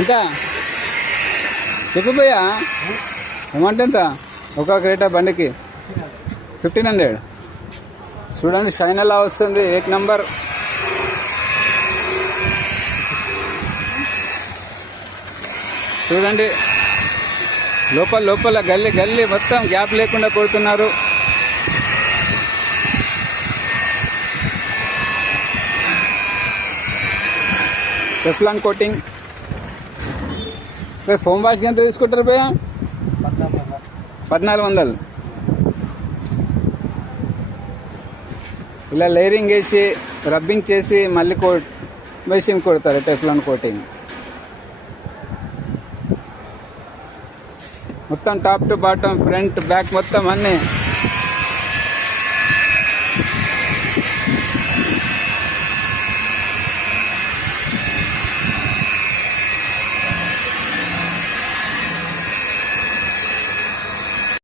ఎంత చెప్పు భయ్యా, అమౌంట్ ఎంత ఒక క్రేటా బండికి? 1500. చూడండి షైన్ ఎలా వస్తుంది, ఏక్ నంబర్. చూడండి లోపల లోపల గల్లీ గల్లీ మొత్తం గ్యాప్ లేకుండా కొడుతున్నారు. Teflon coating. ఫోమ్ వాష్కి ఎంత తీసుకుంటారు భయ్యా? 1400. ఇలా లేయరింగ్ వేసి రబ్బింగ్ చేసి మళ్ళీ మెషిన్ కొడతారు టెఫ్లాన్ కోటింగ్. మొత్తం top to bottom, front back మొత్తం అన్నీ